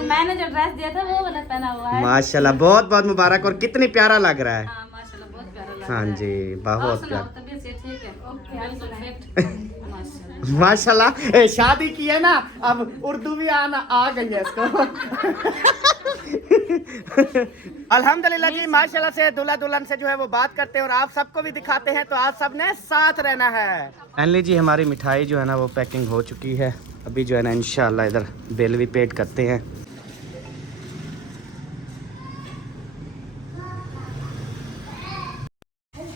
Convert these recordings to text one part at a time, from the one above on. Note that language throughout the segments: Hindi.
आज मैंने जो ड्रेस दिया था वो वाला पहना हुआ है। माशाल्लाह, बहुत बहुत मुबारक और कितनी प्यारा लग रहा है। हाँ माशाल्लाह बहुत प्यारा लग हाँ रहा है। जी, बहुत प्यारा। तबीयत से ठीक है? बिल्कुल फिट माशाल्लाह। माशाल्लाह। शादी की है ना, अब उर्दू भी आना आ गई है इसको। अल्हम्दुलिल्लाह जी, माशाल्लाह से दूल्हा दुल्हन से जो है वो बात करते हैं और आप सबको भी दिखाते हैं, तो आप सबने साथ रहना है। फाइनली जी हमारी मिठाई जो है ना वो पैकिंग हो चुकी है। अभी जो है ना इंशाल्लाह इधर बिल भी पेड करते हैं।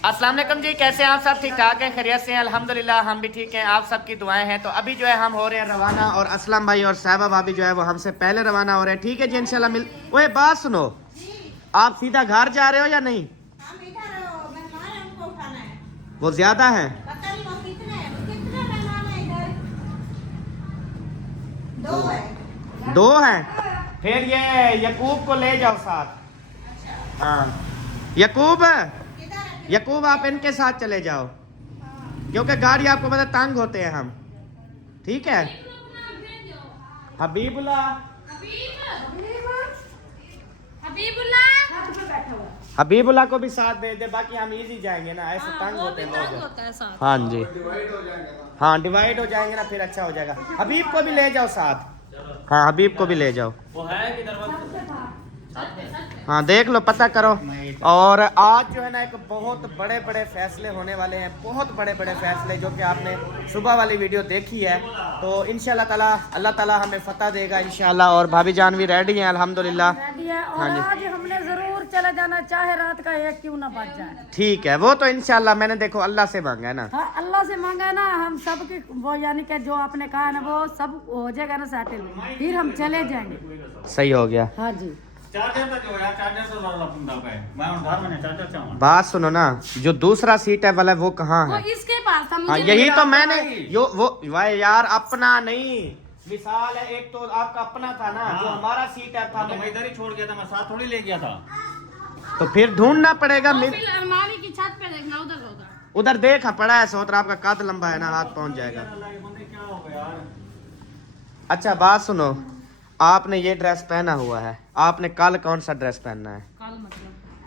अस्सलाम वालेकुम जी, कैसे हैं आप सब? ठीक ठाक हैं, खैरियत से हैं? अल्हम्दुलिल्लाह हम भी ठीक हैं, आप सबकी दुआएं हैं। तो अभी जो है हम हो रहे हैं रवाना और असलम भाई और साहिबा भाभी जो है वो हमसे पहले रवाना हो रहे हैं। ठीक है जी, इंशाल्लाह मिल। ओए बात सुनो, आप सीधा घर जा रहे हो या नहीं? वो ज्यादा है? दो है? फिर ये यकूब को ले जाओ साथ। हाँ यकूब, यकूब आप इनके साथ चले जाओ, क्योंकि गाड़ी आपको पता तंग होते हैं हम। ठीक है हबीबुल्लाह, हबीबुल्लाह को भी साथ भेज दे, बाकी हम इजी जाएंगे ना, ऐसे तंग होते हैं लोग। हाँ जी, हाँ डिवाइड हो जाएंगे ना, फिर अच्छा हो जाएगा। हबीब को भी ले जाओ साथ। हाँ हबीब को भी ले जाओ। हाँ देख लो, पता करो। और आज जो है ना एक बहुत बड़े बड़े फैसले होने वाले हैं, बहुत बड़े बड़े फैसले, जो कि आपने सुबह वाली वीडियो देखी है। तो इंशाल्लाह ताला अल्लाह ताला हमें फतह देगा इंशाल्लाह। और भाभी जान भी रेडी हैं अल्हम्दुलिल्लाह। हाँ जी, आज हमने जरूर चले जाना, चाहे रात का एक क्यों ना बच जाए। ठीक है, वो तो इंशाल्लाह मैंने देखो अल्लाह से मांगा है ना। हाँ अल्लाह से मांगा है ना, हम सब की वो यानी कि जो आपने कहा ना वो सब हो जाएगा ना सेटल, फिर हम चले जाएंगे। सही हो गया। हाँ जी, बात सुनो ना, जो दूसरा सीट है वाला वो कहाँ वो है? इसके पास था। हाँ मुझे यही तो मैंने यो वो भाई यार अपना नहीं, मिसाल है, एक तो आपका अपना था ना, जो हमारा सीट है था, मैं इधर ही छोड़ गया था, मैं साथ थोड़ी ले गया था। तो फिर ढूंढना पड़ेगा। फिर अलमारी की छत पे देखना, उधर होगा। उधर देखा पड़ा है, सोच रहा आपका कद लंबा है ना, हाथ पहुंच जाएगा। क्या हो गया यार? अच्छा बात सुनो, आपने ये ड्रेस पहना हुआ है, आपने कल कौन सा ड्रेस पहनना है?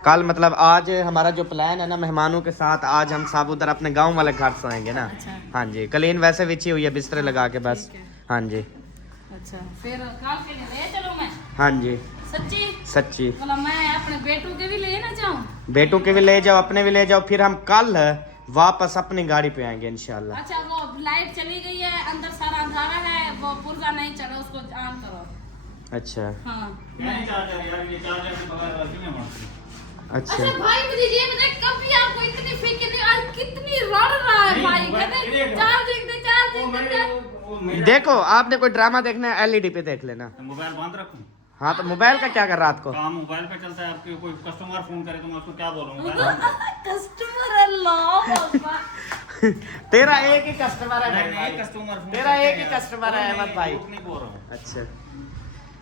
कल मतलब आज हमारा जो प्लान है ना मेहमानों के साथ, आज हम सब उधर अपने गांव वाले घर सोएंगे ना। अच्छा। हाँ जी, कलीन वैसे बिछी हुई है बिस्तरे लगा के बस। हाँ जी। अच्छा फिर कल के लिए ले चलो मैं। हाँ जी सच्ची सच्ची, मतलब मैं अपने बेटू के भी लेना चाहूँ। बेटों के भी ले जाओ, अपने भी ले जाओ, फिर हम कल वापस अपनी गाड़ी पे आएंगे इंशाल्लाह। अच्छा वो लाइट चली गई है, अंदर सारा अंधारा है, वो पुर्जा नहीं चढ़ा, उसको ऑन करो। अच्छा हाँ नहीं चार्जर यार, ये चार्जर के बगैर राजी नहीं मानती। अच्छा अच्छा भाई मुझे ये बताए, कभी आपको इतनी फिक्र नहीं, आज कितनी रड़ रहा है भाई, कहते चार्जिंग दे चार्जिंग दे। देखो, आपने कोई ड्रामा देखना है एलईडी पे देख लेना। मोबाइल बंद रखूं? हाँ तो मोबाइल का क्या कर रात को? काम मोबाइल पे चलता है। आपके कोई कस्टमर फोन करे तो मैं उसको क्या बोलूंगा? कस्टमर अल्लाह तेरा एक ही कस्टमर है नहीं, भाई। कस्टमर फोन तेरा एक ही कस्टमर है अहमद भाई। नहीं बोल रहा हूं। अच्छा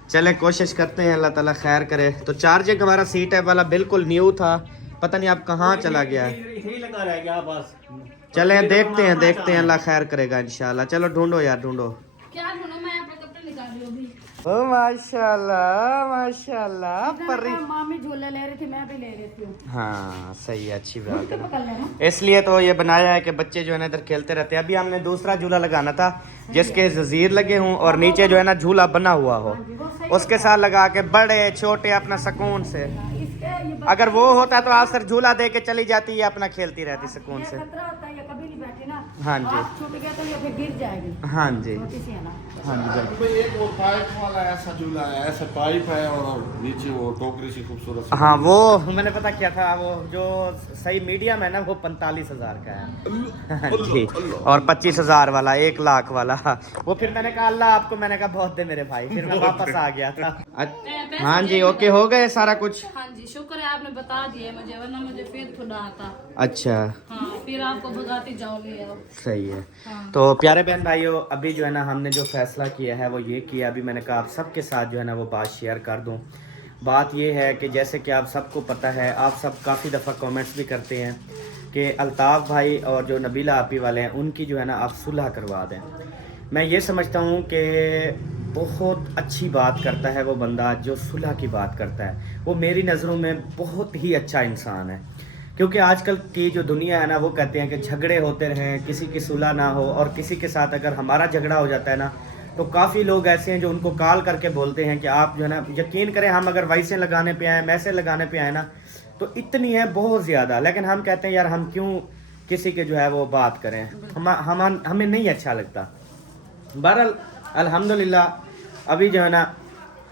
चले, कोशिश करते हैं, अल्लाह ताला खैर करे। तो चार्जिंग हमारा सीट है वाला बिल्कुल न्यू था, पता नहीं अब कहाँ चला गया है। यही लगा रह गया बस। चले देखते हैं, अल्लाह खैर करेगा इंशाल्लाह। चलो ढूंढो यार, ढूंढो। क्या ढूंढो, मैं अपने कपड़े निकाल रही हूँ अभी। ओ माशाल्लाह माशाल्लाह परी। मामी झूले ले रही थी, मैं भी ले लेती हूँ। हाँ सही है, अच्छी बात है। पकड़ लेना। इसलिए तो ये बनाया है कि बच्चे जो है ना इधर खेलते रहते हैं। अभी हमने दूसरा झूला लगाना था जिसके जंजीर लगे हों और नीचे जो है ना झूला बना हुआ हो, उसके साथ लगा के बड़े छोटे अपना सुकून से। अगर वो होता तो आप सर झूला दे के चली जाती है, अपना खेलती रहती सुकून से। खतरा होता है, ये कभी नहीं बैठी ना। हाँ जी, आप छूट गया तो ये फिर गिर जाएगी। हाँ जी, छोटी सी है ना। हाँ जी। भाई एक वो पाइप वाला ऐसा झूला है, ऐसा पाइप है और नीचे वो टोकरी सी खूबसूरत सी। हाँ वो मैंने पता क्या था, वो जो सही मीडियम है ना वो 45,000 का है। हाँ जी, और 25,000 वाला 1 लाख वाला वो फिर मैंने कहा अल्लाह आपको, मैंने कहा बहुत दे मेरे भाई, फिर मैं वापस आ गया था। हाँ जी ओके, हो गए सारा कुछ। हाँ जी शुक्र है आपने बता दिया मुझे, वरना मुझे फिर थोड़ा आता। अच्छा हाँ फिर आपको भगाती जाओगे अब। सही है। हाँ। तो प्यारे बहन भाइयों, अभी जो है ना हमने जो फैसला किया है वो ये किया, अभी मैंने कहा आप सबके साथ जो है ना वो बात शेयर कर दूं। बात ये है कि जैसे कि आप सबको पता है, आप सब काफ़ी दफ़ा कमेंट्स भी करते हैं कि अल्ताफ़ भाई और जो नबीला आपी वाले हैं उनकी जो है ना आप सुलह करवा दें। मैं ये समझता हूँ कि बहुत अच्छी बात करता है वो बंदा जो सुलह की बात करता है। वो मेरी नज़रों में बहुत ही अच्छा इंसान है, क्योंकि आजकल की जो दुनिया है ना, वो कहते हैं कि झगड़े होते रहें, किसी की सुलह ना हो, और किसी के साथ अगर हमारा झगड़ा हो जाता है ना, तो काफ़ी लोग ऐसे हैं जो उनको कॉल करके बोलते हैं कि आप जो है ना, यकीन करें हम अगर वैसे लगाने पे आए, मैसे लगाने पे आए ना, तो इतनी है बहुत ज़्यादा, लेकिन हम कहते हैं यार हम क्यों किसी के जो है वो बात करें, हमें नहीं अच्छा लगता। बहरहाल अल्हम्दुलिल्लाह अभी जो है ना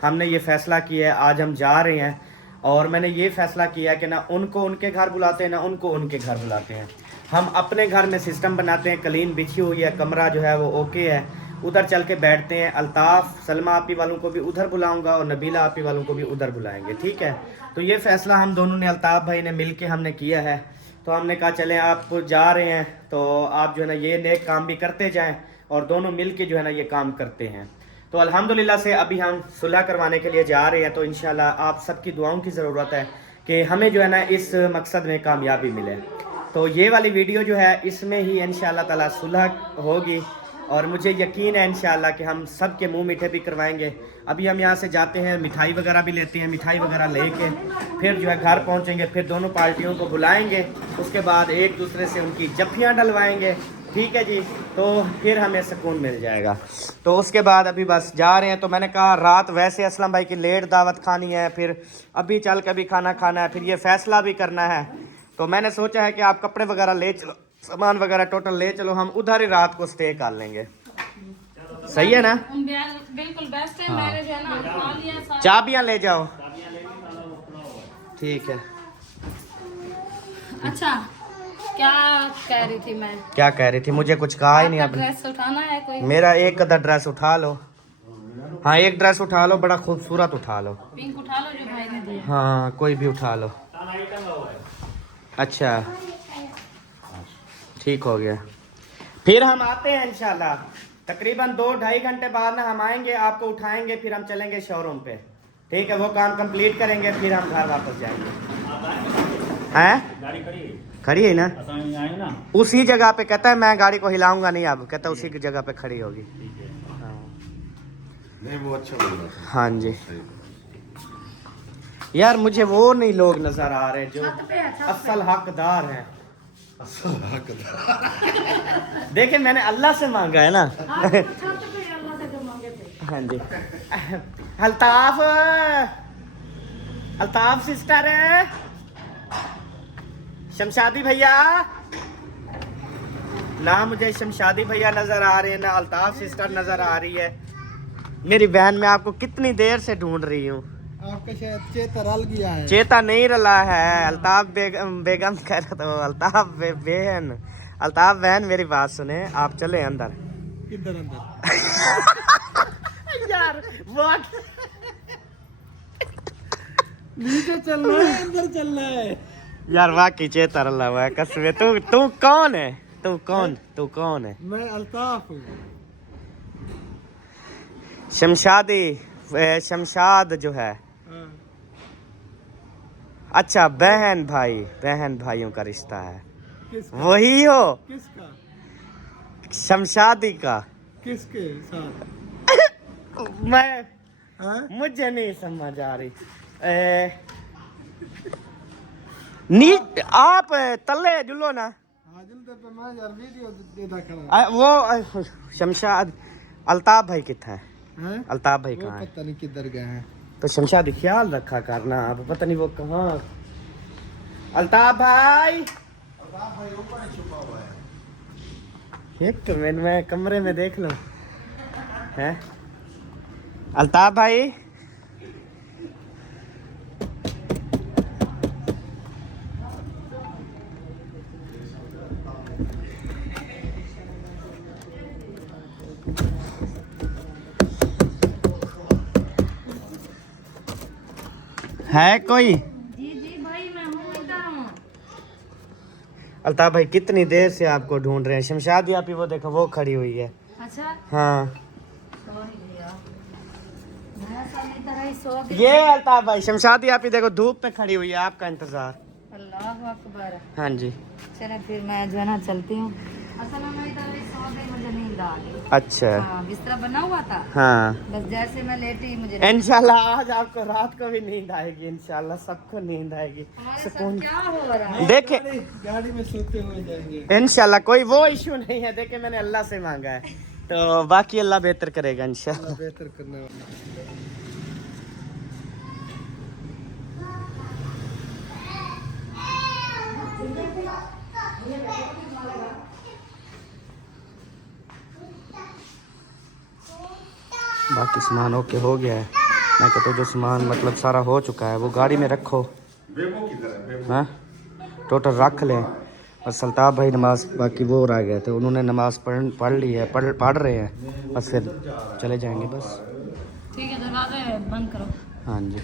हमने ये फ़ैसला किया है, आज हम जा रहे हैं, और मैंने ये फ़ैसला किया है कि ना उनको उनके घर बुलाते हैं, ना उनको उनके घर बुलाते हैं। हम अपने घर में सिस्टम बनाते हैं, कलीन बिछी हुई है, कमरा जो है वो ओके है, उधर चल के बैठते हैं। अल्ताफ़ सलमा आपी वालों को भी उधर बुलाऊंगा और नबीला आपी वालों को भी उधर बुलाएंगे, ठीक है। तो ये फ़ैसला हम दोनों ने, अल्ताफ़ भाई ने मिल के हमने किया है। तो हमने कहा चलें आप जा रहे हैं तो आप जो है ना ये नेक काम भी करते जाएँ, और दोनों मिल के जो है ना ये काम करते हैं। तो अल्हम्दुलिल्लाह से अभी हम सुलह करवाने के लिए जा रहे हैं। तो इंशाल्लाह आप सबकी दुआओं की ज़रूरत है कि हमें जो है ना इस मकसद में कामयाबी मिले। तो ये वाली वीडियो जो है इसमें ही इंशाल्लाह ताला सुलह होगी, और मुझे यकीन है इंशाल्लाह कि हम सब के मुँह मीठे भी करवाएंगे। अभी हम यहाँ से जाते हैं, मिठाई वगैरह भी लेते हैं, मिठाई वगैरह लेके फिर जो है घर पहुँचेंगे, फिर दोनों पार्टियों को बुलाएँगे, उसके बाद एक दूसरे से उनकी जफ्फियाँ डलवाएँगे, ठीक है जी। तो फिर हमें सुकून मिल जाएगा। तो उसके बाद अभी बस जा रहे हैं। तो मैंने कहा रात वैसे असलम भाई की लेट दावत खानी है, फिर अभी चल के भी खाना खाना है, फिर ये फ़ैसला भी करना है। तो मैंने सोचा है कि आप कपड़े वगैरह ले चलो, सामान वगैरह टोटल ले चलो, हम उधर ही रात को स्टे कर लेंगे। सही है ना? बिल्कुल बेस्ट है। मैंने जो है ना खा लिया सारा। चाबियाँ ले जाओ, ठीक है। अच्छा क्या कह रही थी मैं? क्या कह रही थी? मुझे कुछ कहा ही नहीं आपने। ड्रेस उठाना है कोई? मेरा एक अदर ड्रेस उठा लो। हाँ एक ड्रेस उठा लो, बड़ा खूबसूरत उठा लो। पिंक उठा लो जो भाई ने दिया। हाँ कोई भी उठा लो। अच्छा ठीक हो गया। फिर हम आते हैं इंशाल्लाह, तकरीबन 2-2.5 घंटे बाद ना हम आएंगे, आपको उठाएंगे, फिर हम चलेंगे शोरूम पे, ठीक है। वो काम कंप्लीट करेंगे, फिर हम घर वापस जाएंगे। हैं खड़ी है ना उसी जगह पे, कहता है मैं गाड़ी को हिलाऊंगा नहीं, अब कहता है उसी की जगह पे खड़ी होगी। हाँ नहीं वो अच्छा लग रहा था। हाँ जी यार, मुझे वो नहीं लोग नजर आ रहे जो असल हकदार हैं। देखिए मैंने अल्लाह से मांगा है ना। हाँ जी अल्ताफ, अल्ताफ सिस्टर है, शमशादी भैया ना, मुझे शमशादी भैया नजर आ रहे हैं ना अल्ताफ सिस्टर नजर आ रही है। मेरी बहन मैं आपको कितनी देर से ढूंढ रही हूँ। आपका शायद चेता रल गया है। चेता नहीं रला है। अल्ताफ बेगम कह रहे तो अल्ताफ बहन, अल्ताफ बहन मेरी बात सुने, आप चले अंदर। किधर अंदर? यार वो नीचे चलना है अंदर चलना है? यार वाकई चेता रला हुआ है कसम। तू कौन है? तू कौन है? मैं अल्ताफ हूँ। शमशाद जो है। अच्छा बहन भाइयों का रिश्ता है। किसका? वही हो किसका? शमशादी का। किसके साथ? मैं हाँ? मुझे नहीं समझ आ रही। नीच आप तले जुलो ना। हाजिल पे मैं यार वीडियो देता खड़ा। वो शमशाद अल्ताफ भाई कितना है? हैं? अल्ताफ भाई वो कहाँ है? पता नहीं किधर गए हैं। तो शमशादी ख्याल रखा करना, आप पता नहीं वो कहाँ। अल्ताफ भाई ऊपर छुपा हुआ है। एक तो मैं कमरे में देख लूं। हैं अल्ताफ भाई? है कोई? जी भाई मैं हूँ, इधर हूँ। अल्ताफ भाई कितनी देर से आपको ढूंढ रहे हैं। शमशादी आप ही वो देखो वो खड़ी हुई है। अच्छा हाँ सॉरी भैया, मैं सब इधर ही सो गई। ये अल्ताफ भाई शमशादी आप ही देखो धूप पे खड़ी हुई है, आपका इंतजार। अल्लाह अकबर। हाँ जी चले फिर मैं जो है ना चलती हूँ। असल में इधर इस सौदे मुझे नींद आ गई। अच्छा हाँ, बिस्तरा बना हुआ था, हाँ बस जैसे मैं लेटी मुझे इंशाल्लाह आज आपको रात को भी नींद आएगी, इंशाल्लाह सबको नींद आएगी, हमारे सुकून। साथ क्या हो रहा है? देखे गाड़ी में सोते हुए जाएंगे। इंशाल्लाह कोई वो इशू नहीं है, देखे मैंने अल्लाह से मांगा है, तो बाकी अल्लाह बेहतर करेगा इंशाल्लाह। बेहतर करने वाला। बाकी सामान ओके हो गया है, मैं कहता हूँ जो सामान मतलब सारा हो चुका है वो गाड़ी में रखो, बेबो की तरह बेबो। हाँ टोटल रख लें। और सल्ताब भाई नमाज बाकी वो रह गए थे, उन्होंने नमाज पढ़ ली है, पढ़ रहे हैं, बस फिर चले जाएंगे बस। ठीक है, दरवाजे बंद करो। हाँ जी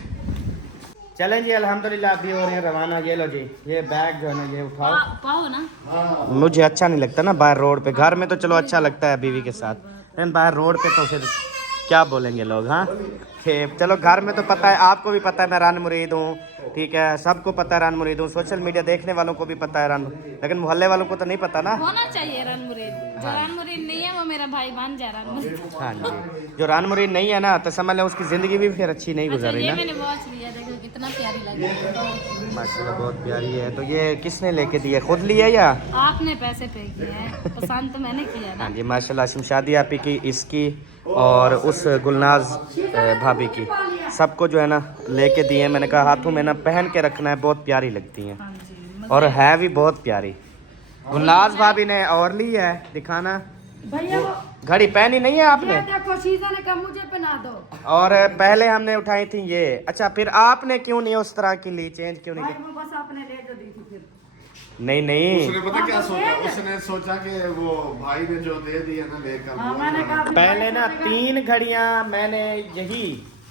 चलें जी, अल्हम्दुलिल्लाह अभी हो रहे हैं रवाना। ये लो जी, ये बैग जो है ना ये उठाओ। पाओ ना, मुझे अच्छा नहीं लगता ना बाहर रोड पे, घर में तो चलो अच्छा लगता है बीवी के साथ, लेकिन बाहर रोड पे तो फिर क्या बोलेंगे लोग। हाँ चलो घर में तो पता है, आपको भी पता है मैं रन मुरीद हूँ, ठीक है, सबको पता है रन मुरीद हूँ, सोशल मीडिया देखने वालों को भी पता है रन, लेकिन मोहल्ले वालों को तो नहीं पता ना। होना चाहिए रन मुरीद, जो रन मुरीद नहीं है वो मेरा भाई बन जा रन मुरीद। हाँ जी, जो रन मुरीद नहीं है ना तो समझ लें उसकी ज़िंदगी भी फिर अच्छी नहीं गुजर रही ये ना। मैंने वॉच लिया, देखो कितना प्यारी लगी। माशाल्लाह बहुत प्यारी है। तो ये किसने लेके दी है, खुद ली है या? आपने पैसे पे किए हैं, पसंद तो मैंने किया ना। हाँ जी माशाल्लाह, शमशादी आपी की, इसकी और उस गुलनाज भाभी की, सबको जो है ना लेके दिए हैं। मैंने कहा हाथों में ना पहन के रखना है, बहुत प्यारी लगती हैं हाँ जी, और है भी बहुत प्यारी। गुलनाज भाभी ने और ली है, दिखाना। भैया वो घड़ी पहनी नहीं है आपने? ये देखो शीशा ने कहा मुझे पहना दो। और पहले हमने उठाई थी ये। अच्छा फिर आपने क्यों नहीं उस तरह की ली, चेंज क्यों नहीं भाई की? वो बस आपने ले जो दी थी फिर। नहीं नहीं, उसने पता क्या सोचा, उसने सोचा कि वो भाई ने जो दे दिया ना लेकर, हाँ, वो मैंने कहा पहले ना 3 घड़ियां मैंने यही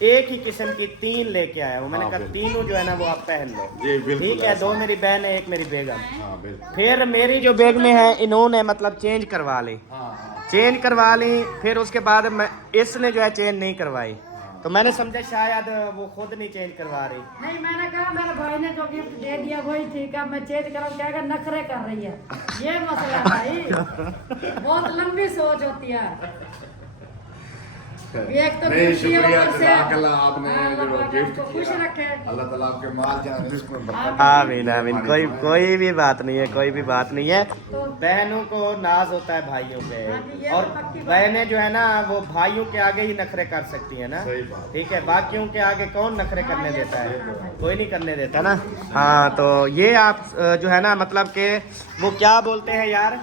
एक ही किस्म की 3 लेके आया हूँ। मैंने हाँ, कहा बिल्कुल। तीनों जो है ना वो आप पहन लो। जी बिल्कुल ठीक है, ऐसा। 2 मेरी बहन है, 1 मेरी बेगम। हाँ बिल्कुल। फिर मेरी जो बेग में है इन्होंने मतलब चेंज करवा ली, हाँ चेंज करवा ली। फिर उसके बाद मैं इसने जो है चेंज नहीं करवाई, तो मैंने समझा शायद वो खुद नहीं चेंज करवा रही। नहीं, मैंने कहा मेरे भाई ने जो गिफ्ट दे दिया वही ठीक है, मैं चेंज कराऊं क्या, अगर नखरे कर रही है, ये मसला है भाई। बहुत लंबी सोच होती है। एक तो नहीं, गिफ्ट दिया शुक्रिया ऊपर से। जज़ाकल्लाह आपने हाँ, जो अल्लाह पाक गिफ्ट आपको खुश किया। रखे। अल्लाह ताला आपके माल जान रिस्क में बरकत। आमीन आमीन। कोई भी बात नहीं है, कोई भी बात नहीं है। बहनों को नाज होता है भाइयों पे, ये और तो पक्की बात बहनें जो है ना वो भाइयों के आगे ही नखरे कर सकती है ना। सही बात। ठीक है, बाकियों के आगे कौन नखरे करने देता है, कोई नहीं करने देता ना। हाँ तो ये आप जो है ना मतलब कि वो क्या बोलते हैं यार,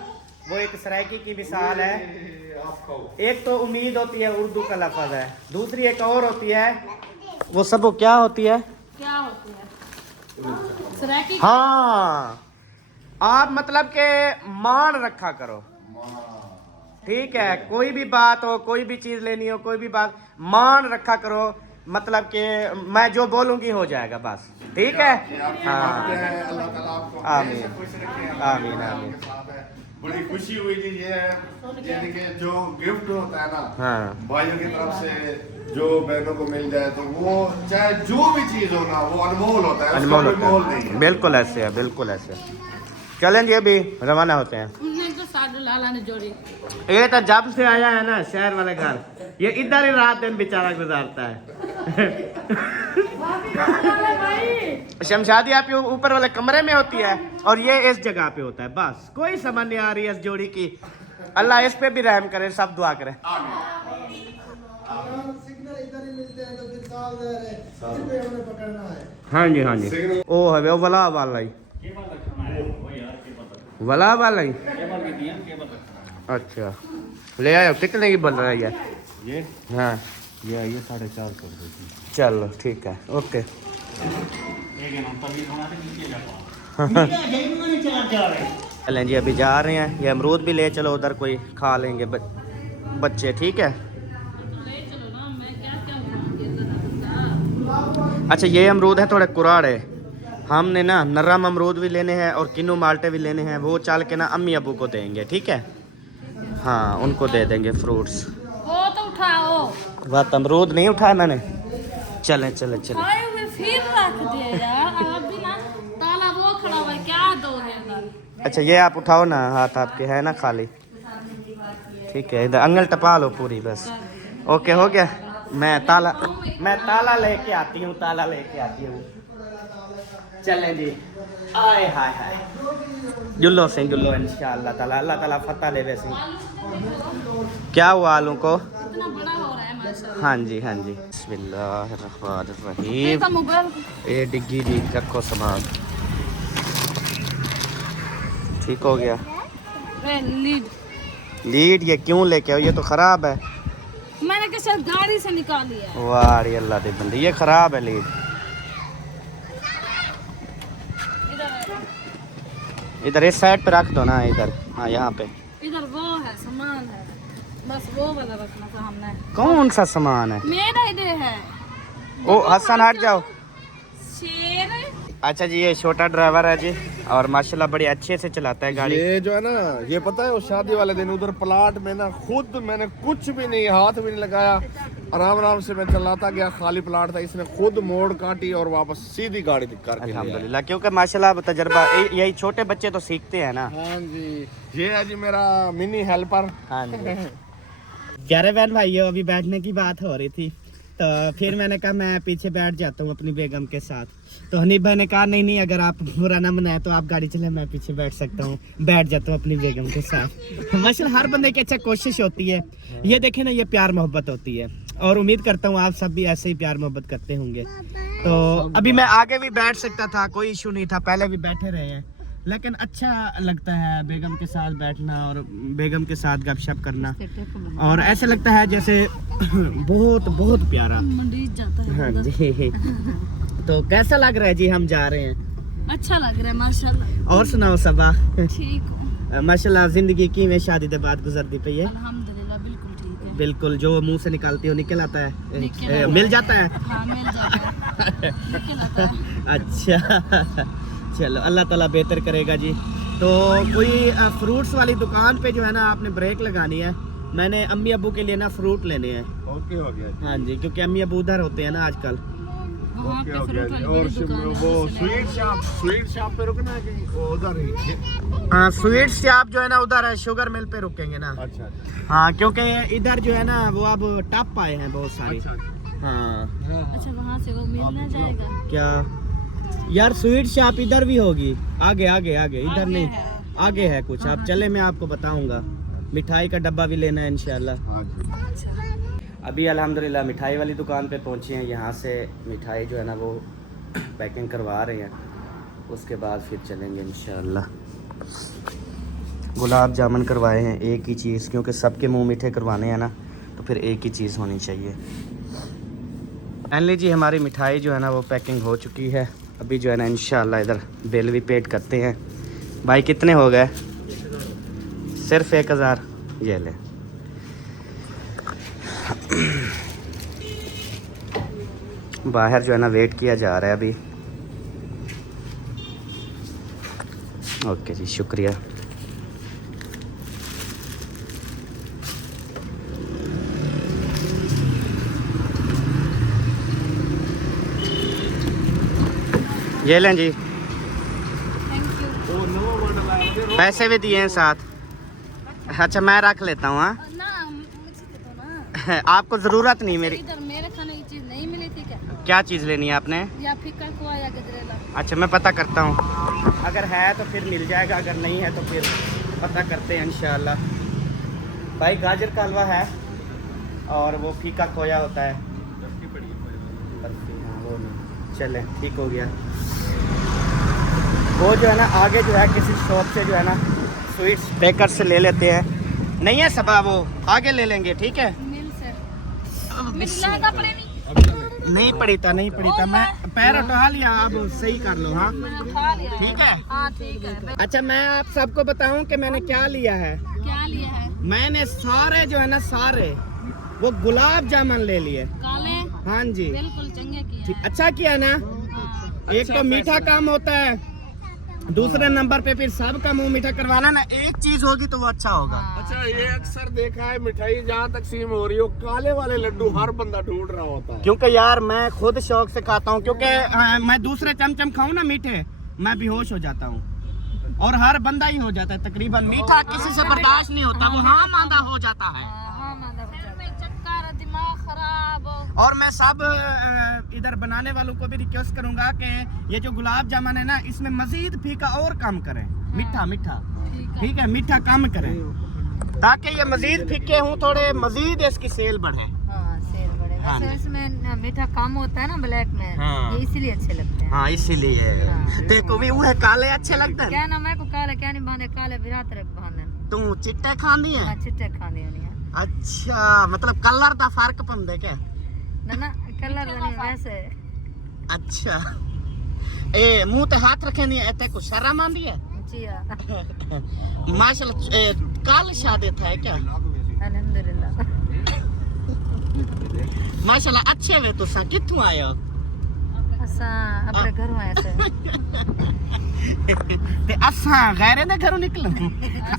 वो एक सराइकी की मिसाल है। एक तो उम्मीद होती है, उर्दू का लफ्ज है, दूसरी एक और होती है, वो सब वो क्या होती है? क्या होती है सराकी? हाँ आप मतलब के मान रखा करो, ठीक है, कोई भी बात हो, कोई भी चीज लेनी हो, कोई भी बात मान रखा करो, मतलब कि मैं जो बोलूंगी हो जाएगा बस, ठीक है। हाँ अल्लाह ताला आपको आमीन। हमेशा खुश रखे। आमीन, आमीन। आपके साथ है। बड़ी खुशी हुई थी ये, यानी कि जो गिफ्ट होता है ना हाँ भाइयों की तरफ से जो बहनों को मिल जाए, तो वो चाहे जो भी चीज हो ना वो अनमोल होता है, उसका अनमोल कोई मोल होता नहीं है, है। बिल्कुल ऐसे है, बिल्कुल ऐसे। चलें जी अभी रवाना होते हैं। उन्हें तो साधु लाला ने जोड़ी। ये तो जब से आया है ना शहर वाले घर, ये इधर ही रात दिन बेचारा गुजारता है। शमशादी आपके ऊपर वाले कमरे में होती है और ये इस जगह पे होता है, बस कोई समझ नहीं आ रही है इस जोड़ी की। अल्लाह इस पे भी रहम करे, सब दुआ करें। सिग्नल इधर ही मिलते हैं तो फिर साल दे रहे इस पे हमें पकड़ना है। हाँ जी हाँ जी, ओ है वो वला वाला ही, वला वाला ही। अच्छा ले आयो, कितने की बन रही है ये हाँ? ये 450 चलो ठीक है, ओके। चलें जी अभी जा रहे हैं, ये अमरूद भी ले चलो, उधर कोई खा लेंगे बच्चे, ठीक है। ले चलो ना, मैं क्या क्या बनाऊंगी। अच्छा ये अमरूद है थोड़े कुराड़े, हमने ना नरम अमरूद भी लेने हैं और किन्नू माल्टे भी लेने हैं, वो चल के ना अम्मी अबू को देंगे, ठीक है। हाँ उनको दे देंगे फ्रूट्स। वो तो उठाओ, बात अमरूद नहीं उठाया मैंने। चलें चलें चलें। खाए हुए फिर रख दिए यार, आप भी ना ताला वो खड़ा हुआ है, क्या दोगे इधर? अच्छा ये आप उठाओ ना, हाथ आपके है ना खाली, ठीक है। इधर अंगल टपा लो पूरी बस। ओके हो गया। मैं ताला लेके आती हूँ, ताला लेके आती हूँ। चलें जी। आए हाय हाय जुल्लो से जुल्लो इंशाअल्लाह ताला, अल्लाह ताला फतह दे। वैसे क्या हुआ आलू को? इतना बड़ा हो रहा है माशाल्लाह। हाँ जी हाँ जी। बिस्मिल्लाहिर्रहमानिर्रहीम। ये डिग्गी जी रखो सामान। ठीक हो गया। लीड ये क्यों लेके आओ? ये तो खराब है। मैंने कहा शायद गाड़ी से निकाली है। वाह रे अल्लाह दे बंदे, ये खराब है लीड। इधर इस साइड पे रख दो ना, इधर। हाँ यहाँ पे। इधर वो है सामान है, बस वो वाला रखना था हमने। कौन सा सामान है? मेरा इधर है। ओ हसन हट जाओ। शेर। अच्छा जी, ये छोटा ड्राइवर है जी, और माशाल्लाह बड़ी अच्छे से चलाता है गाड़ी। ये जो है ना, ये पता है वो शादी वाले दिन उधर प्लाट में ना, खुद मैंने कुछ भी नहीं, हाथ भी नहीं लगाया, आराम आराम से मैं चलाता गया, खाली प्लाट था, इसने खुद मोड़ काटी और वापस सीधी गाड़ी करके ले आया। अल्हम्दुलिल्लाह, क्योंकि माशाल्लाह तजर्बा, यही छोटे बच्चे तो सीखते हैं ना। हाँ जी, ये है जी मेरा मिनी हेल्पर। हाँ जी। प्यारे बहन भाइयों, अभी बैठने की बात हो रही थी, तो फिर मैंने कहा मैं पीछे बैठ जाता हूँ अपनी बेगम के साथ। तो हनीफ भाई ने कहा नहीं नहीं, अगर आप बुरा ना मनाए तो आप गाड़ी चले, मैं पीछे बैठ सकता हूँ, बैठ जाता हूँ अपनी बेगम के साथ। माशाल्लाह हर बंदे की अच्छा कोशिश होती है। ये देखे ना, ये प्यार मोहब्बत होती है, और उम्मीद करता हूँ आप सब भी ऐसे ही प्यार मोहब्बत करते होंगे। तो अभी मैं आगे भी बैठ सकता था, कोई इशू नहीं था, पहले भी बैठे रहे हैं, लेकिन अच्छा लगता है बेगम के साथ बैठना और बेगम के साथ गपशप करना, और ऐसे लगता है जैसे बहुत बहुत प्यारा। मंडी जाता है। हाँ जी। तो कैसा लग रहा है जी, हम जा रहे हैं? अच्छा लग रहा है माशाल्लाह। और सुनाओ सबा। ठीक हूँ माशाल्लाह जिंदगी की में शादी के बाद गुजरती पई है। अल्हम्दुलिल्लाह, बिल्कुल ठीक है। बिल्कुल, जो मुंह से निकालती हो निकल आता है, निकल आता मिल जाता है। हाँ मिल जाता है, निकल आता है। अच्छा चलो, अल्लाह ताला बेहतर करेगा जी। तो कोई फ्रूट्स वाली दुकान पे जो है ना, आपने ब्रेक लगानी है। मैंने अम्मी अबू के लिए ना फ्रूट लेने हैं। ओके हो गया। हाँ जी, क्योंकि अम्मी अबू उधर होते हैं ना आजकल। वहाँ पे फ्रूट वाली और बड़ी दुकान है, वो उससे ले स्वीट शॉप पे रुकना है कि वो उधर ही? हाँ, स्वीट शॉप जो है ना उधर है, शुगर मिल पे रुकेंगे ना। अच्छा हाँ, क्योंकि इधर जो है ना वो अब टप आए हैं बहुत सारे। हाँ। अच्छा, वहाँ से वो मिल ना जाएगा क्या यार, स्वीट शॉप इधर भी होगी, आगे आगे आगे, इधर नहीं, आगे है कुछ। आप चले, मैं आपको बताऊंगा। मिठाई का डब्बा भी लेना है इंशाल्लाह। अभी अल्हम्दुलिल्लाह मिठाई वाली दुकान पे पहुंचे हैं। यहाँ से मिठाई जो है ना वो पैकिंग करवा रहे हैं, उसके बाद फिर चलेंगे इंशाल्लाह। गुलाब जामुन करवाए हैं, एक ही चीज़, क्योंकि सबके मुंह मीठे करवाने हैं ना, तो फिर एक ही चीज़ होनी चाहिए। फाइनली जी हमारी मिठाई जो है ना वो पैकिंग हो चुकी है। अभी जो है ना इंशाल्लाह इधर बिल भी पेड करते हैं। भाई कितने हो गए? सिर्फ 1000। ये ले। बाहर जो है ना वेट किया जा रहा है अभी। ओके जी, शुक्रिया। ये लें जी, थैंक यू। पैसे भी दिए हैं साथ। अच्छा मैं रख लेता हूँ। हाँ ना मुझे तो ना, आपको ज़रूरत नहीं मेरी। इधर मेरे खाने की चीज़ नहीं मिली थी क्या? क्या चीज़ लेनी है आपने? या फिक्का खोआ या गजरेला? अच्छा मैं पता करता हूँ, अगर है तो फिर मिल जाएगा, अगर नहीं है तो फिर पता करते हैं इंशाल्लाह। भाई गाजर का हलवा है और वो फीका खोया होता है। हाँ, वो नहीं, चले ठीक हो गया। वो जो है ना आगे जो है किसी शॉप से जो है ना स्वीट्स बेकर से ले लेते हैं। नहीं है सबा, वो आगे ले लेंगे, ठीक है। मिल से मिल लहंगा पड़े नहीं नहीं पड़ी था, नहीं पड़ी था, मैं पैर उठा लिया, आप सही कर लो। हाँ खा लिया है। ठीक है। हाँ ठीक है। अच्छा मैं आप सबको बताऊं कि मैंने क्या लिया है। क्या लिया है? मैंने सारे जो है ना सारे वो गुलाब जामुन ले लिए। काले? हाँ जी, बिल्कुल चंगे किया है। अच्छा किया ना। एक तो मीठा काम होता है, दूसरे नंबर पे फिर सबका मुंह मीठा करवाना ना, एक चीज होगी तो वो अच्छा होगा। अच्छा, ये अक्सर देखा है मिठाई जहाँ तकसीम हो रही हो, काले वाले लड्डू हर बंदा ढूंढ रहा होता है। क्योंकि यार मैं खुद शौक से खाता हूँ, क्योंकि मैं दूसरे चमचम खाऊं ना मीठे, मैं बेहोश हो जाता हूँ। और हर बंदा ही हो जाता है तकरीबन, मीठा किसी से बर्दाश्त नहीं होता, वो हाँ मांदा हो जाता है। चक्कर, दिमाग खराब। और मैं सब इधर बनाने वालों को भी रिक्वेस्ट करूंगा कि ये जो गुलाब जामुन है ना, इसमें मजीद फीका और कम करें, मीठा मीठा, ठीक है, मीठा कम करें ताकि ये मजीद फीके हों, थोड़े मजीद इसकी सेल बढ़े। हाँ सेल बढ़े। हाँ। वैसे इसमें मीठा कम होता है ना ब्लैक में, हाँ। ये इसीलिए अच्छे लगते हैं। हाँ इसीलिए देखो भी वो है काले अच्छे लगते हैं। क्या ना मैं को काले क्या नहीं बांधे, काले बिरात रख बांधे। तू चिट्टे खानी है? हाँ चिट्टे खाने होनी है। अच्छा मतलब कलर दा फर्क पौंदे क्या? ना कलर नहीं वैसे। अच्छा ए मुंह ते हाथ रखे नहीं एते को शर्म आंदी है? जी हाँ। माशाल्लाह कल शादी था है क्या? अल्हम्दुलिल्लाह। माशाल्लाह अच्छे वे तो सा किथों आए हो? असा अपने घरों आए से। ते असा गैरे दे घरों निकलो,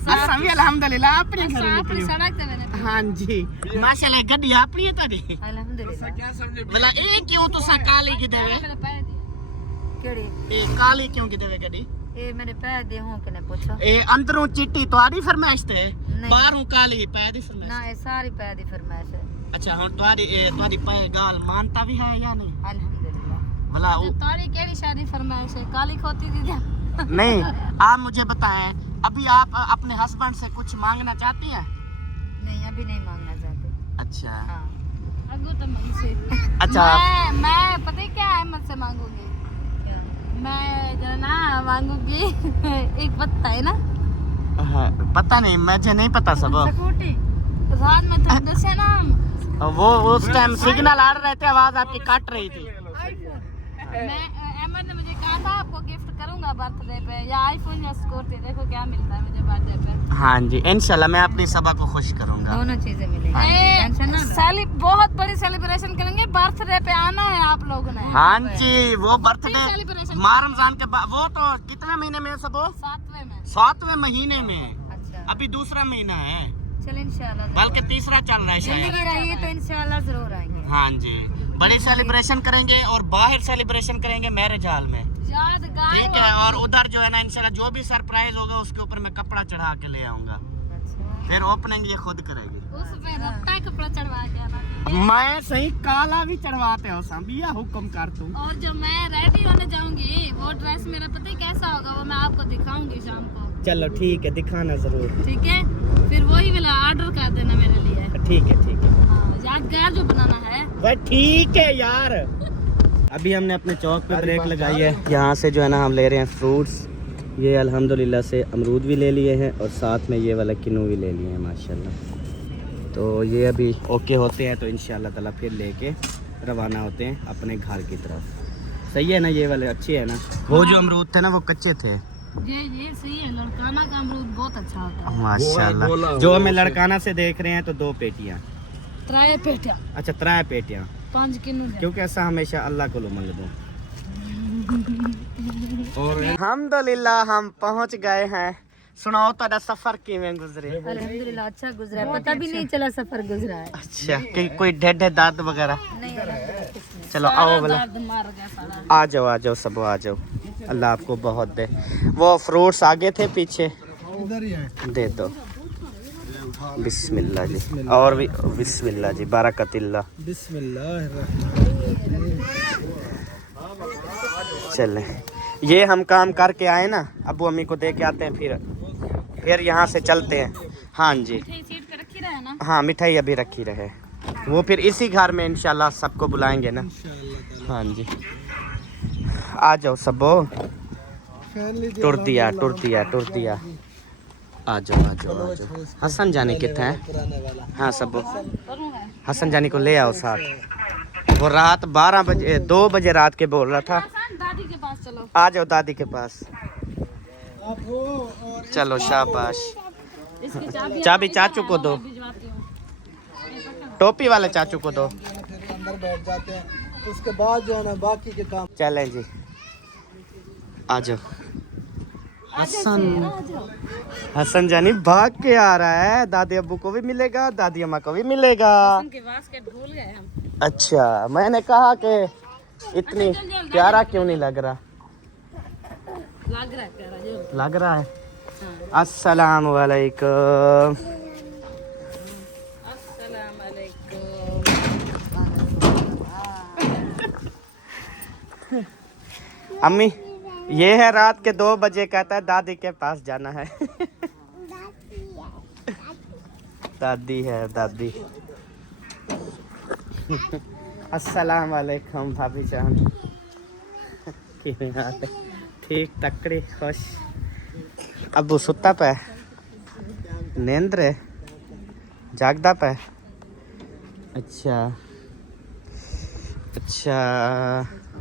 असा भी अल्हम्दुलिल्लाह अपने घरों अपनी निकलो। सड़क ते मैंने हाँ जी माशाल्लाह गड्डी अपनी है तारी। अल्हम्दुलिल्लाह। भला ए क्यों तो सा काली की देवे? केड़ी ए काली क्यों की देवे गड्डी? ए मैंने पैर दे हूं कि ने पूछो। ए अंदरों चिट्टी तुम्हारी फरमाइश थे, नहीं। बाहरों काली पै दी फरमाइश। ना ये सारी पैर दी फरमाइश है। अच्छा हुन तुम्हारी पै गाल मानता भी है या नहीं? अल्हम्दुलिल्लाह। भला वो तारी केड़ी शादी फरमाइश है? काली खोती दी जा। नहीं, आप मुझे बताएं अभी आप अपने हस्बैंड से कुछ मांगना चाहती हैं? नहीं अभी नहीं मांगना चाहते। अच्छा हाँ। अगो तो मन से। अच्छा मैं पता है क्या अहमद से मांगूंगी? क्या? मैं जो ना मांगूंगी एक पत्ता है ना, हाँ, पता नहीं मुझे नहीं पता सब। स्कूटी। रात में ठंड से ना वो उस टाइम सिग्नल आ रहे थे, आवाज आपकी कट रही थी। मैं अहमद ने मुझे कहा था आपको गिफ्ट करूंगा बर्थडे पे, या आईफोन या स्कूटी, देखो क्या मिलता है मुझे बर्थडे पे। हाँ जी इंशाल्लाह मैं अपनी सबा को खुश करूंगा। दोनों चीजें मिलेंगी। टेंशन ना लो। बहुत बड़ी सेलिब्रेशन करेंगे, बर्थडे पे आना है आप लोगों ने। हाँ जी वो celebration। बर्थडे माह रमजान के बाद, वो तो कितने महीने में है सब? वो 7वें में। 7वें महीने में, अच्छा अभी दूसरा महीना है, चल इंशाल्लाह। बल्कि तीसरा चल रहा है शायद। जिंदगी रही है तो इंशाल्लाह जरूर आएंगे। हाँ जी बड़ी सेलिब्रेशन करेंगे और बाहर सेलिब्रेशन करेंगे मैरिज हॉल में, यादगार ठीक है। और उधर जो है ना इंशाल्लाह जो भी सरप्राइज होगा उसके ऊपर मैं कपड़ा चढ़ा के ले आऊंगा, अच्छा। फिर ओपनिंग ये खुद करेगी। उस पे रत्ता कपड़ा चढ़वा के आना। मैं सही काला भी चढ़वाते हो संबिया, हुक्म कर तू। और जो मैं रेडी होने जाऊंगी वो ड्रेस मेरा पता है कैसा होगा, वो मैं आपको दिखाऊंगी शाम को। चलो ठीक है दिखाना जरूर। ठीक है फिर वही वाला ऑर्डर कर देना मेरे लिए। ठीक है हाँ, यादगार जो बनाना है। भाई ठीक है यार। अभी हमने अपने चौक पे ब्रेक लगाई है, यहाँ से जो है ना हम ले रहे हैं फ्रूट्स। ये अल्हम्दुलिल्लाह से अमरूद भी ले लिए हैं और साथ में ये वाला किन्नू भी ले लिए हैं माशाल्लाह। तो ये अभी ओके होते हैं तो इंशाल्लाह ताला फिर लेके रवाना होते हैं अपने घर की तरफ। सही है ना, ये वाले अच्छे हैं ना? वो जो अमरूद थे ना वो कच्चे थे। ये सही है, लड़काना का अमरूद बहुत अच्छा होता है। माशाल्लाह जो हमें लड़काना से देख रहे हैं तो 2 पेटियाँ। त्राए पेटिया अच्छा 3 पेटियाँ, 5 किलो क्योंकि ऐसा हमेशा अल्लाह को मंग दो। और अल्हम्दुलिल्लाह हम पहुंच गए हैं। सुनाओ तो सफर किवें गुजरे? अल्हम्दुलिल्लाह अच्छा गुजरा है, पता भी नहीं चला सफर गुजरा है। अच्छा कि कोई ढेढे दर्द वगैरह? नहीं अल्हम्दुलिल्लाह कुछ नहीं। चलो आओ बोला, दर्द मार गया सारा। आ जाओ सब आ जाओ, अल्लाह आपको बहुत दे। वो फ्रूट्स आगे थे पीछे दे दो। बिस्मिल्लाह जी, और भी बिस्मिल्लाह जी, बारकतिल्लाह। चले ये हम काम करके आए ना, अबू अम्मी को दे के आते हैं, फिर यहाँ से चलते हैं। हाँ जी सीट पे रखी रहे ना। हाँ मिठाई अभी रखी रहे, वो फिर इसी घर में इंशाल्लाह सबको बुलाएंगे ना। हाँ जी आ जाओ सबो। टुर दिया आ जाओ। हसन जानी कितना है? हाँ सबो हसन जानी को ले आओ साथ। वो रात 12 बजे 2 बजे रात के बोल रहा था दादी के पास चलो। आ जाओ दादी के पास। चलो शाबाश। इसकी चाबी चाचू को दो, भिजवाती हूँ। टोपी वाले चाचू को दो। अंदर बैठ जाते हैं, उसके बाद जो है ना बाकी के काम। चलें जी आ जाओ। हसन जानी भाग के आ रहा है, दादी अब्बू को भी मिलेगा, दादी अम्मा को भी मिलेगा। उनके बास्केट भूल गए हम। अच्छा मैंने कहा कि इतनी प्यारा क्यों नहीं लग रहा? लग रहा है प्यारा जो लग रहा है। अस्सलाम वालेकुम। अस्सलाम वालेकुम। अम्मी ये है रात के 2 बजे कहता है दादी के पास जाना है। दादी है दादी। अस्सलाम वालेकुम भाभी जान। ठीक तकड़ी खुश। अबू सुता पे नींद रे जागदा पे। अच्छा अच्छा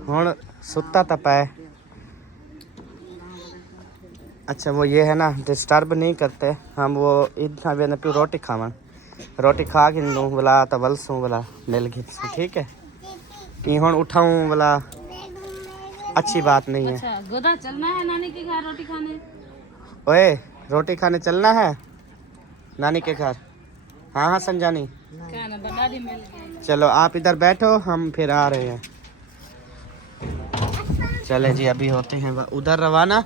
हुण सुता था पे। अच्छा वो ये है ना डिस्टर्ब नहीं करते हम। वो इतना भी ना रोटी खावा रोटी खा के लूँ बोला तो बलसूँ बोला मिल गई ठीक है। ये हुण उठाऊँ बोला अच्छी बात नहीं है। अच्छा गोदा चलना है नानी के घर रोटी खाने। ओए रोटी खाने चलना है नानी के घर। हाँ हाँ संजानी कहना दादी मिल गई। चलो आप इधर बैठो हम फिर आ रहे हैं। चले जी अभी होते हैं उधर रवाना।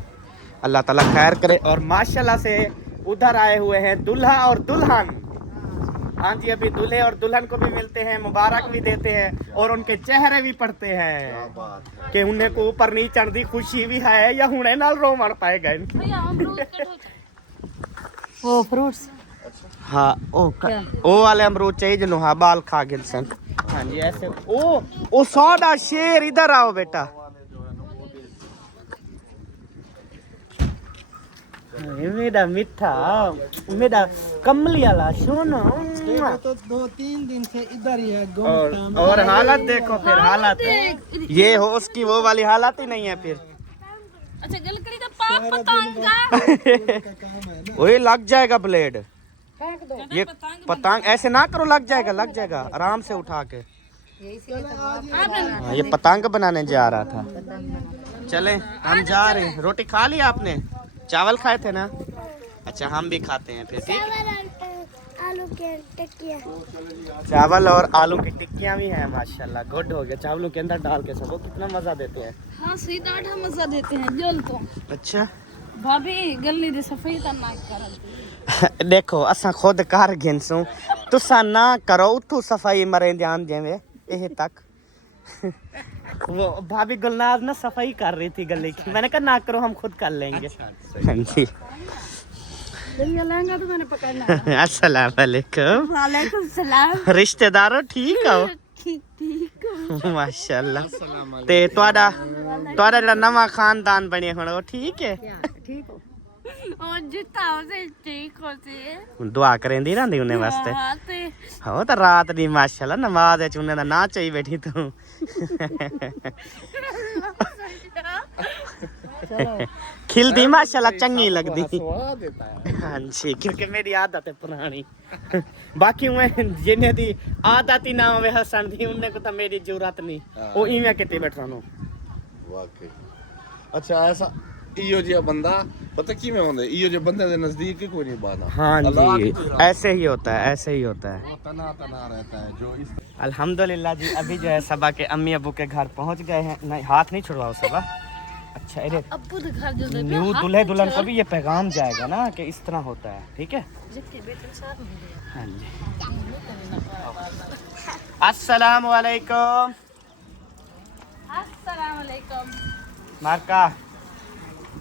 अल्लाह ताला खैर करे। और माशाल्लाह से उधर आए हुए हैं दूल्हा और दुल्हन। हाँ जी अभी दूल्हे और दुल्हन को भी मिलते हैं मुबारक भी देते हैं और उनके चेहरे भी पढ़ते हैं कि उन्हें को ऊपर नहीं चढ़ती खुशी भी है या हुणे नाल रो मर पाए गए। भैया अमरूद कटो। वो फ्रूट्स हाँ ओ वाले अमरूद चाहिए जिन्हों हाँ बाल खा गिल सन। हाँ जी ऐसे ओ सौदा शेर इधर आओ बेटा। मेरा मिठा मेरा कमली वाला सोना। तो 2-3 दिन से इधर ही है। और हालत देखो फिर हालत ये हो उसकी वो वाली हालत ही नहीं है फिर। अच्छा गलकड़ी का पतंग वही लग जाएगा ब्लेड। ये पतंग ऐसे ना करो लग जाएगा आराम से उठा के। हाँ, ये पतंग बनाने जा रहा था। चले हम जा रहे हैं। रोटी खा ली आपने चावल खाए थे ना। अच्छा हम भी खाते हैं फिर ठीक। आलू के टिक्कियाँ। चावल और आलू की टिक्कियाँ भी हैं माशाल्लाह गुड हो गया। चावलों के अंदर डाल के सब वो कितना मजा देते हैं। हाँ सीधा आधा मजा देते हैं जल तो। अच्छा भाभी गलनी दे सफाई करना कर। देखो असा खुद घर गिनसूं तुसा ना करो उठू सफाई मरे ध्यान देवे यह तक। वो भाभी गुलनाज ना सफाई कर रही थी गली की। मैंने कहा ना करो हम खुद कर लेंगे। हाँ जी लहंगा तो मैंने पकड़ना। अस्सलाम वालेकुम। वालेकुम सलाम। रिश्तेदारों ठीक हो ठीक माशाल्लाह। ते ਤੁਹਾਡਾ ਜਿਹੜਾ ਨਵਾਂ ਖਾਨਦਾਨ ਬਣਿਆ ਹੁਣ ਉਹ ਠੀਕ ਹੈ। ठीक हो और जितना उसे ठीक होती दुआ करेंदी रहंदी उन्हें वास्ते। है हो तो रात दी माशाल्लाह नमाज च उन्हें दा ना चाही बैठी तू। खिलदी माशाल्लाह चंगी लगदी। हाँ जी क्योंकि मेरी आदत है पुरानी। बाकी मैं जिन्हें दी आदत ही ना होवे हसन दी उन्हें को तो मेरी जरूरत नहीं। वो इवें किते बैठा नो। वाकई अच्छा ऐसा इयो जिहा बंदा पता किवें होंदे इयो जे बंदे दे नजदीक ही कोई नहीं बाना। हाँ जी ऐसे ही होता है ऐसे ही होता है। तना रहता है जो इस अल्हम्दुलिल्लाह जी अभी जो है सबा के अम्मी अबू के घर पहुंच गए हैं। नहीं हाथ नहीं छुड़वाओ सबा। अच्छा अरे अब्बू के घर जो न्यू दूल्हे दुल्हन को भी ये पैगाम जाएगा ना कि इस तरह होता है ठीक है। हाँ जी अस्सलाम वालेकुम। अस्सलाम वालेकुम। मार्का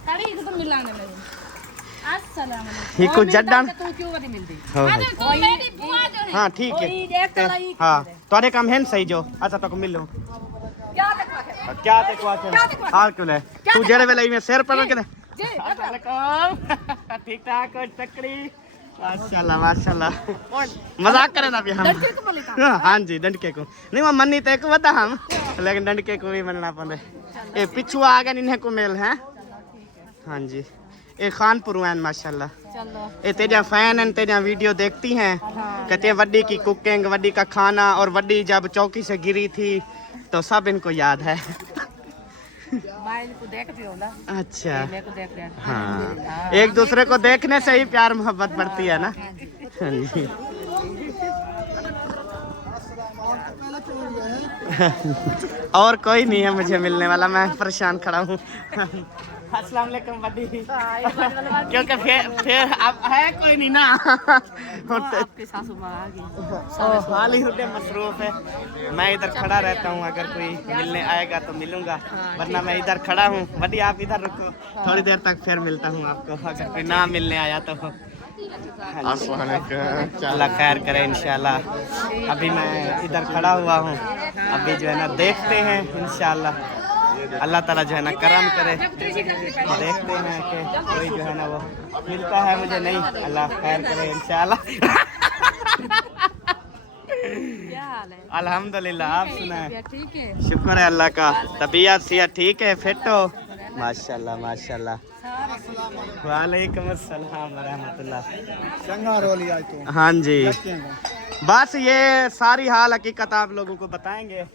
तारी को मिलाने लगे। अस्सलाम वालेकुम। ही को जड्डन तू क्यों नहीं मिलती। अरे तू मेरी बुआ जो है। हाँ ठीक है एक तो लाई हाँ तोरे काम है सही जो अच्छा तो मिलो क्या देखवा के क्या देखवा के हाल क्यों ले तू जेड़े वेले में सिर पर के वालेकुम ठीक ठाक हो तकड़ी माशाल्लाह माशाल्लाह मजाक करे ना भी हम। हाँ जी डंडके को नहीं मैं मन्नी तो एक बता हम लेकिन डंडके को भी मनना पड़े। ये पिछुआ आ गए इन्हें को मेल है। हाँ जी ये खानपुर हैं माशाल्लाह। ये तेजा फैन हैं तेजा वीडियो देखती हैं कहते वड्डी की कुकिंग वड्डी का खाना और वड्डी जब चौकी से गिरी थी तो सब इनको याद है। मोबाइल को देखती हो ना। अच्छा मेरे को देख रहे हाँ एक दूसरे को देखने से ही प्यार मोहब्बत बढ़ती है ना। हाँ जी और कोई नहीं है मुझे मिलने वाला मैं परेशान खड़ा हूँ। अस्सलाम वालेकुम बदी क्योंकि फिर अब है कोई नहीं ना आपके सासू माँ आ गई। हाल ही होते मसरूफ है। मैं इधर खड़ा रहता हूँ, अगर कोई मिलने आएगा तो मिलूंगा, वरना मैं इधर खड़ा हूँ। बदी आप इधर रुको, थोड़ी देर तक फिर मिलता हूँ आपको, अगर कोई ना मिलने आया तो। अल्लाह खैर करे इंशाल्लाह। अभी मैं इधर खड़ा हुआ हूँ, अभी जो है ना देखते हैं इंशाल्लाह अल्लाह ताला जो है ना करम करे, देखते हैं कि कोई जो है ना वो मिलता है मुझे नहीं, अल्लाह खैर करे इंशाल्लाह। क्या हाल है? अल्हम्दुलिल्लाह, आप सुनाए? ठीक है। शुक्र है अल्लाह का, तबीयत सेहत ठीक है, फिट हो? माशाल्लाह माशाल्लाह। वालेकुम अस्सलाम व रहमतुल्लाह। हाँ जी, बस ये सारी हाल हकीकत आप लोगों को बताएंगे।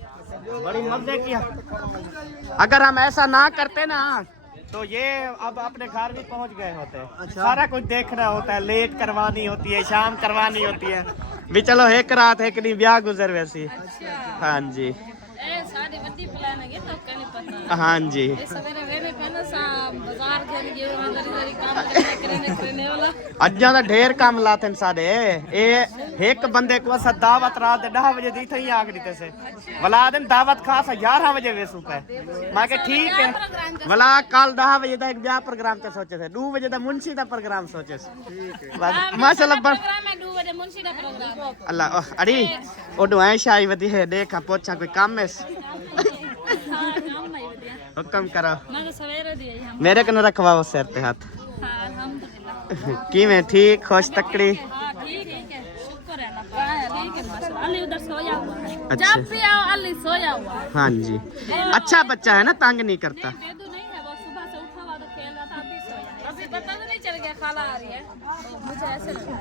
बड़ी मजे की, अगर हम ऐसा ना करते ना तो ये अब अपने घर भी पहुंच गए होते। सारा कुछ देखना होता है, लेट करवानी होती है, शाम करवानी होती है भी। चलो एक रात एक नहीं ब्याह गुजर वैसी। हाँ जी सारी बड़ी प्लान है तो कहने पता। हाँ जी, सवेरे वेने पहले सा बाजार गए गए अंदर काम करने वाला अज्जा दा ढेर काम लाते हैं सारे। ए एक बंदे को असा दावत रात दे 10 बजे दी थी आख दीते से वला दिन दावत खास 11 बजे वेसू पे। मैं के ठीक है वला कल 10 बजे दा एक ब्याह प्रोग्राम ते सोचे थे, 2 बजे दा मुंशी दा प्रोग्राम सोचे से। बस माशाल्लाह प्रोग्राम है 2 बजे मुंशी दा प्रोग्राम। अल्लाह अड़ी ओडो ऐ शाई वदी है, देखा पोछा कोई काम है हुक्म करो। मैं तो सवेरे दी हम। मेरे कने रखवा वो सिर पे हाथ। हां अल्हम्दुलिल्लाह। की मैं ठीक खुश तकड़ी? हां ठीक है, शुक्र है अल्लाह का। ठीक है माशाल्लाह। अली उधर सोया हुआ है। अच्छा। जब भी आओ अली सोया हुआ है। हाँ जी, अच्छा बच्चा है ना, तंग नहीं करता। बेदू नहीं है, वो सुबह से उठा हुआ तो खेल रहा था, अभी सोया है। अभी पता तो नहीं चल गया खाला आ रही है, तो मुझे ऐसे लगा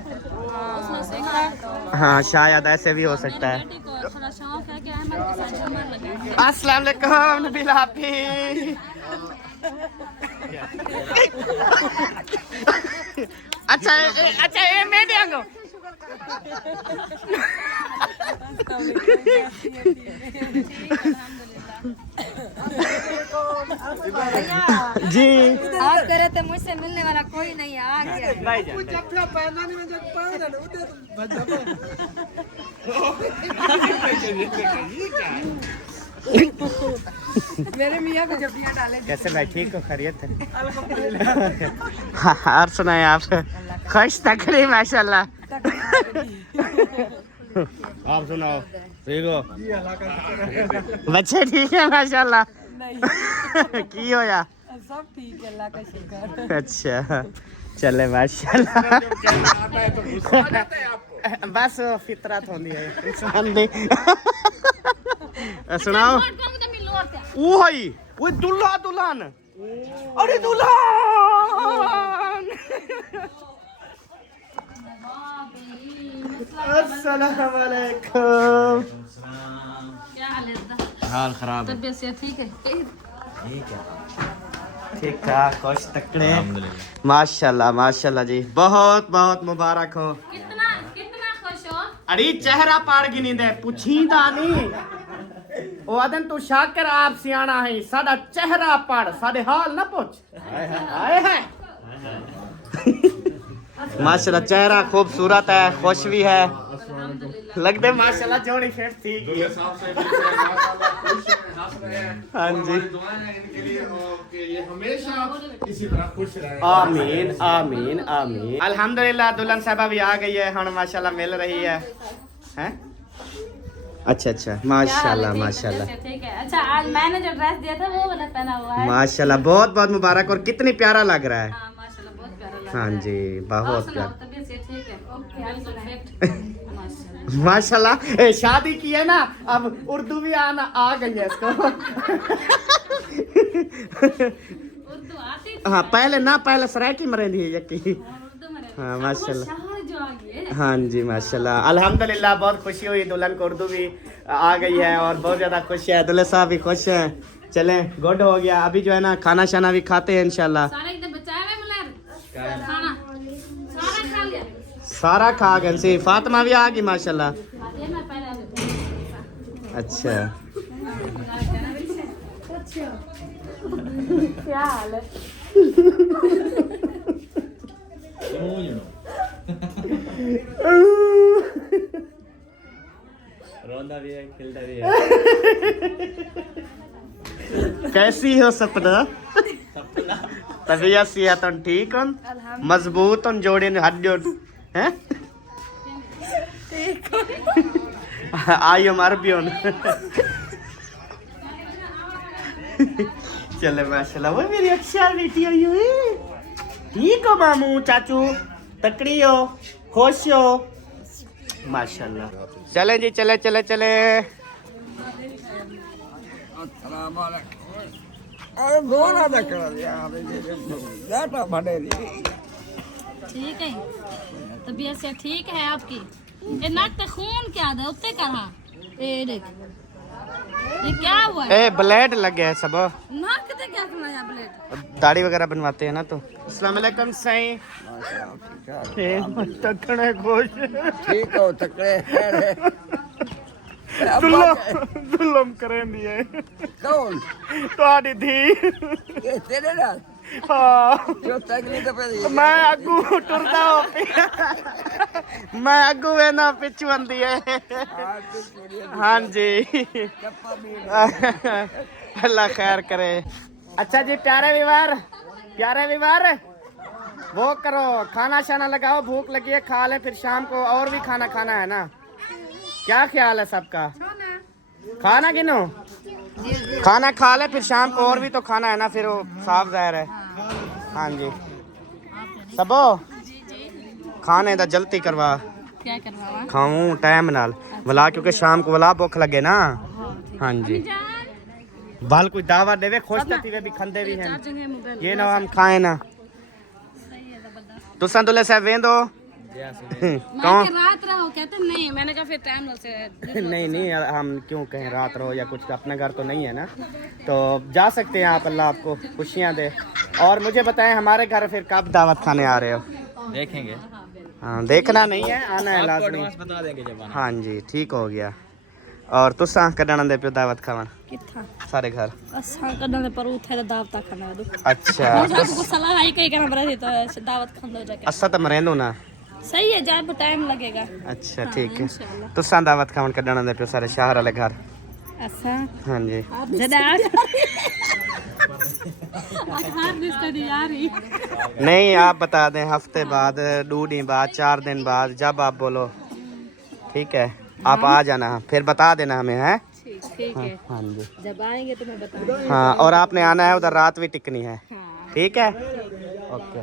उसने सीखा तो। हाँ शायद ऐसे भी हो सकता है। बेटी को थोड़ा शौक है कि अहमद के साथ झूमर लगा। अस्सलाम वालेकुम नबील आपी। अच्छा अच्छा ये मैं देंगो जी। आप करे तो मुझसे मिलने वाला कोई नहीं आ गया। मेरे मियाँ को जब्बियाँ डाले। कैसे भाई, ठीक हो? खैरियत है? हाँ सुनाए आप? खुश तकड़ी माशाल्लाह। आप सुनाओ, ठीक हो? बच्चे ठीक है माशाल्लाह? की हो या सब ठीक है, अल्लाह का शुक्र। अच्छा चले माशाल्लाह। बस फितरत होनी है इंसान दी। सुनाओ। वो हई वो दुल्हा दुल्हन, अरे दुल्हन। अस्सलाम वालेकुम। क्या हाल है? हाल खराब है। तबीयत से ठीक है? ठीक ठाक खुश तकड़े माशाल्लाह माशाल्लाह जी, बहुत बहुत मुबारक हो। कितना कितना खुश हो? अरे चेहरा पाड़ गिनी दे पुछीदा नहीं ओ आदन तू शाकर आप सियाना है, सादा चेहरा पाड़ सादे हाल ना पूछ। आए है माशाल्लाह, चेहरा खूबसूरत है, खुश भी है, लगदे माशाल्लाह जोड़ी फिट थी। हाँ जी आमीन आमीन आमीन। अल्हम्दुलिल्लाह दुल्हन साहबा भी आ गई है, हम माशाल्लाह मिल रही है। हैं? अच्छा अच्छा माशाल्लाह माशाल्लाह। ठीक है। अच्छा आज मैंने जो ड्रेस दिया था वो वाला पहना हुआ है। माशाल्लाह बहुत बहुत मुबारक, और कितनी प्यारा लग रहा है। हाँ माशाल्लाह बहुत प्यारा लग हाँ जी बहुत रहा है। प्यारा तबीयत से ठीक है? ओके बिल्कुल फिट माशाल्लाह। माशाल्लाह। शादी की है ना, अब उर्दू भी आना आ गई है इसको। उर्दू आती थी? हाँ पहले ना, पहले सरायकी मरेंदी है यकी। उर्दू में हाँ माशाल्लाह। शहर जो आ गई है। हाँ जी माशाल्लाह अल्हम्दुलिल्लाह, बहुत खुशी हुई, दुल्हन को उर्दू भी आ गई है और बहुत ज़्यादा खुश है, दुल्हन साहब भी खुश हैं। चलें गुड हो गया, अभी जो है ना खाना शाना भी खाते हैं इंशाल्लाह। सारा एकदम बचाया है मुलार खाना सारा खा लिया। सारा खा गए सी, फातिमा भी आ गई माशाल्लाह। ये मैं पहले अच्छा क्या हाल है? रोंदा भी है, खिलता भी है। कैसी हो सपना? तबीयत सेहत ठीक हो? मजबूत हो जोड़े हड्डियों हैं? आई हमार भी हो। चले माशाल्लाह, वो मेरी अच्छा बेटी आई हुई। ठीक हो मामू चाचू? तकड़ी हो? खुश हो? माशाल्लाह। चले जी, चले चले चले। ठीक है, तबीयत से ठीक है आपकी? ये नाक पे खून क्या दे उत्ते कहाँ? ये देख, ये क्या हुआ है? ए ब्लेड लग गया है सब। नाक पे क्या करना है ब्लेड? दाढ़ी वगैरह बनवाते हैं ना तो। अस्सलाम वालेकुम सही। तकड़े खुश। ठीक हो तकड़े जुल्म करें दिए। कौन ਤੁਹਾਡੀ थी। ये तेरे नाल हाँ, जो तकलीफ पे मैं अगू टुरदा हो पिया। मैं अगू वे ना पिछू आंदी है। हाँ जी, अल्लाह खैर करे। अच्छा जी प्यारे विवार, वो करो, खाना शाना लगाओ, भूख लगी है, खा ले, फिर शाम को और भी खाना खाना है ना। क्या ख्याल है सबका? खाना गिनो, खाना खा ले, फिर शाम को और भी तो खाना है ना, फिर वो साफ जाहिर है। हाँ जी सबो खाने दा जल्दी करवा। क्या करवावा? खाऊं टाइम नाल वला, क्योंकि शाम को वला भुख लगे ना। हाँ जी, बाल कोई दावा देवे, खुश तो भी खंदे भी हैं, ये ना हम खाए ना। तुसा दुल्हे साहब वेंदो मैं रात रहो कहते नहीं, मैंने कहा फिर टाइम से नहीं हम क्यों कहें रात रहो या कुछ, अपना घर तो नहीं है ना, तो जा सकते हैं आप, अल्लाह आपको खुशियाँ दे। और मुझे बताएं हमारे घर फिर कब दावत खाने आ रहे हो? देखेंगे, हाँ देखना नहीं है, आना है लाजमी। बता देंगे जब आना। हाँ जी ठीक हो गया। और तुसा कदण दे पियो दावत खावन किथा सारे घर? असा कदन पर उठे तो दावत खाना दो। अच्छा आपको सलाह है कहीं करना पड़े तो दावत खान दो जाके। असा तो मरेंदो ना। सही है, जाए पर टाइम लगेगा। अच्छा ठीक है, तुसा दावत खावन कदण दे पियो सारे शहर वाले घर। ऐसा हाँ जी जदा हाथ रिश्ते आ रही। नहीं आप बता दें, हफ्ते बाद, 2 दिन बाद, 4 दिन बाद, जब आप बोलो ठीक है, आप आ जाना, फिर बता देना हमें है। ठीक है, हाँ जी जब आएंगे तो मैं बताऊंगी। हाँ, और आपने आना है, उधर रात भी टिकनी है। ठीक है, ओके।